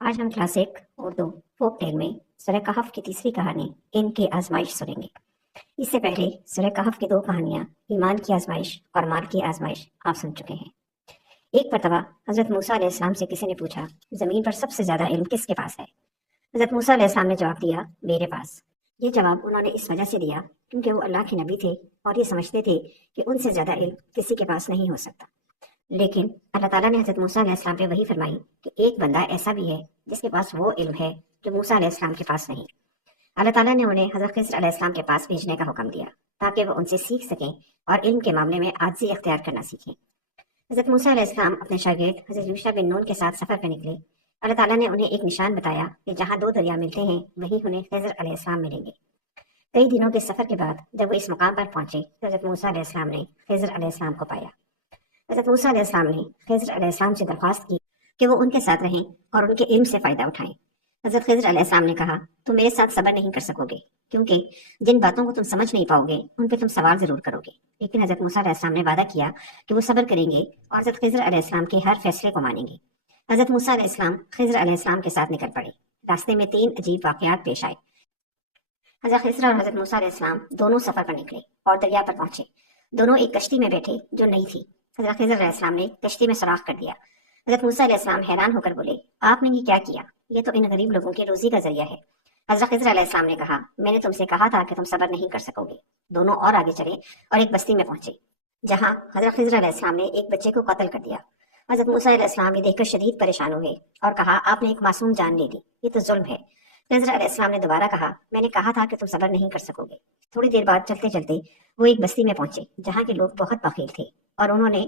आज हम class 1 Urdu folk tale में सूरह कहफ की तीसरी कहानी इल्म की आजमाइश सुनेंगे। इससे पहले सूरह कहफ की 2 कहानियां ईमान की आजमाइश और माल की आजमाइश आप सुन चुके हैं। एक मरतबा हजरत मूसा अलैहिस्सलाम से किसी ने पूछा, जमीन पर सबसे ज्यादा इल्म किसके पास है? हजरत मूसा अलैहिस्सलाम ने जवाब दिया, मेरे पास। ये जवाब उन्होंने इस वजह से दिया क्योंकि वो अल्लाह के नबी थे और ये समझते थे कि उनसे ज्यादा इल्म किसी के पास नहीं हो सकता। लेकिन अल्लाह ताला ने हजरत मूसा अलैहिस्सलाम पे वही फरमाई कि एक बंदा ऐसा भी है जिसके पास वो इल्म है जो मूसा अलैहिस्सलाम के पास नहीं। अल्लाह ताला ने उन्हें हजरत खिज़र अलैहिस्सलाम के पास भेजने का हुक्म दिया ताकि वो उनसे सीख सकें और इल्म के मामले में आजिज़ी इख्तियार करना सीखें। हजरत मूसा अलैहिस्सलाम अपने शागिर्द हजरत यूशा बिन नून के साथ सफर पर निकले। अल्लाह ताला ने उन्हें एक निशान बताया कि जहाँ 2 दरिया मिलते हैं वहीं उन्हें खिज़र अलैहिस्सलाम मिलेंगे। कई दिनों के सफर के बाद जब वो इस मुकाम पर पहुंचे तो हजरत मूसा अलैहिस्सलाम ने खिज़र अलैहिस्सलाम को पाया। हजरत मूसा अलैहिस्सलाम ने खिज़र अलैहिस्सलाम से दरख्वास्त की कि वो उनके साथ रहें और उनके इल्म से फ़ायदा उठाएं। हजरत खिज़र अलैहिस्सलाम ने कहा, तुम मेरे साथ सब्र नहीं कर सकोगे क्योंकि जिन बातों को तुम समझ नहीं पाओगे उन पे तुम सवाल ज़रूर करोगे। लेकिन हजरत मूसा अलैहिस्सलाम ने वादा किया कि वो सब्र करेंगे और हजरत खिज़र अलैहिस्सलाम के हर फैसले को मानेंगे। हजरत मूसा अलैहिस्सलाम खिज़र अलैहिस्सलाम के साथ निकल पड़े। रास्ते में 3 अजीब वाक़यात पेश आए। हजरत खिज़र और हजरत मूसा अलैहिस्सलाम दोनों सफ़र पर निकले और दरिया पर पहुंचे। दोनों एक कश्ती में बैठे जो नई थी। हजरत खिज़र अलैहिस्सलाम ने कश्ती में सुराख कर दिया। हजरत मूसा अलैहिस्सलाम हैरान होकर बोले, आपने ये क्या किया? ये तो इन गरीब लोगों की रोजी का जरिया है। हजरत खिज़र अलैहिस्सलाम ने कहा, मैंने तुमसे कहा था कि तुम सब्र नहीं कर सकोगे। दोनों और आगे चले और एक बस्ती में पहुंचे जहां हजरत खिज़र अलैहिस्सलाम ने एक बच्चे को कत्ल कर दिया। हजरत मूसा अलैहिस्सलाम ये देखकर शदीद परेशान हुए और कहा, आपने एक मासूम जान ले ली, ये तो जुल्म है। खिज़र अलैहिस्सलाम ने दोबारा कहा, मैंने कहा था कि तुम सब्र नहीं कर सकोगे। थोड़ी देर बाद चलते चलते वो एक बस्ती में पहुंचे जहाँ के लोग बहुत बखील थे और उन्होंने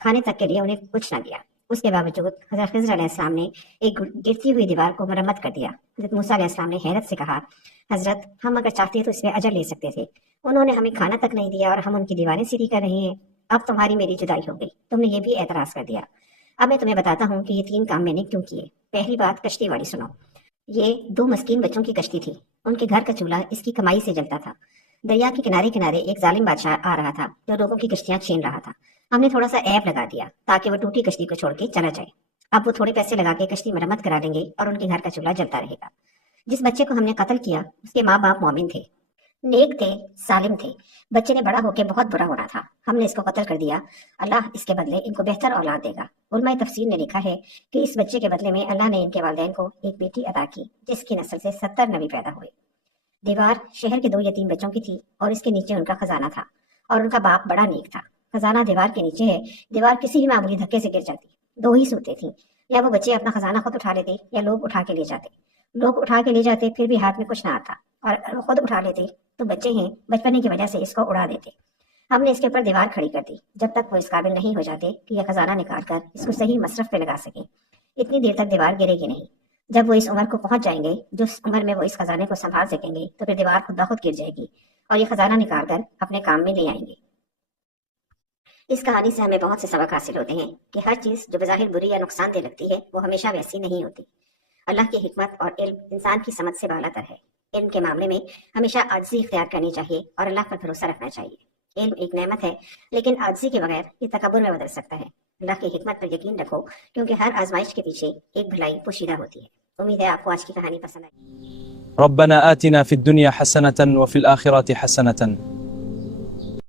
खाने तक के लिए उन्हें कुछ न दिया। उसके बावजूद हजरत खिज़र अलैहिस्सलाम ने एक गिरती हुई दीवार को मरम्मत कर दिया। हजरत मूसा अलैहिस्सलाम ने हैरत से कहा, हजरत हम अगर चाहते तो इसमें अजर ले सकते थे। उन्होंने हमें खाना तक नहीं दिया और हम उनकी दीवारें सीधी कर रहे हैं। अब तुम्हारी मेरी जुदाई हो गई, तुमने ये भी एतराज कर दिया। अब मैं तुम्हें बताता हूँ कि ये 3 काम मैंने क्यों किए। पहली बात, कश्ती वाली सुनो। ये 2 मस्कीन बच्चों की कश्ती थी। उनके घर का चूल्हा इसकी कमाई से जलता था। दरिया के किनारे किनारे एक जालिम बादशाह आ रहा था जो लोगों की कश्तियां छीन रहा था। हमने थोड़ा सा ऐप लगा दिया ताकि वो टूटी कश्ती को छोड़ के चला जाए। अब वो थोड़े पैसे लगा के कश्ती मरम्मत करा देंगे और उनके घर का चूल्हा जलता रहेगा। जिस बच्चे को हमने कत्ल किया उसके माँ बाप मोमिन थे, नेक थे, सालिम थे। बच्चे ने बड़ा होकर बहुत बुरा होना था। हमने इसको कत्ल कर दिया। अल्लाह इसके बदले इनको बेहतर औलाद देगा। उलमाए तफसीर ने लिखा है कि इस बच्चे के बदले में अल्लाह ने इनके वालिदैन को एक बेटी अता की जिसकी नस्ल से 70 नबी पैदा हुए। दीवार शहर के 2 यतीम बच्चों की थी और इसके नीचे उनका खजाना था और उनका बाप बड़ा नेक था। खजाना दीवार के नीचे है। दीवार किसी भी मामूली धक्के से गिर जाती। 2 ही सूरतें थी, या वो बच्चे अपना खजाना खुद उठा लेते या लोग उठा के ले जाते। लोग उठा के ले जाते फिर भी हाथ में कुछ ना आता, और अगर खुद उठा लेते तो बच्चे हैं बचपने की वजह से इसको उड़ा देते। हमने इसके ऊपर दीवार खड़ी कर दी जब तक वो इस काबिल नहीं हो जाते कि यह खजाना निकाल कर इसको सही मसरफ पे लगा सके। इतनी देर तक दीवार गिरेगी नहीं। जब वो इस उम्र को पहुंच जाएंगे जिस उम्र में वो इस खजाने को संभाल सकेंगे तो फिर दीवार खुद ब खुद गिर जाएगी और ये खजाना निकाल कर अपने काम में ले आएंगे। इस कहानी से हमें बहुत से सबक हासिल होते हैं कि हर चीज जो बज़ाहिर बुरी या नुकसानदेह लगती है वो हमेशा वैसी नहीं होती। अल्लाह की हिकमत और इल्म इंसान की समझ से बालातर है। इल्म के मामले में हमेशा आजिज़ी इख्तियार करनी चाहिए और अल्लाह पर भरोसा रखना चाहिए। इल्म एक नेमत है लेकिन आजिज़ी के बगैर ये तकब्बुर में बदल सकता है। अल्लाह की हिकमत पर यकीन रखो क्योंकि हर आजमाइश के पीछे एक भलाई पोशीदा होती है। उम्मीद है आपको आज की कहानी पसंद आई। रब्बना आतिना फिद दुनिया हसनतन व फिल आखिरति हसनतन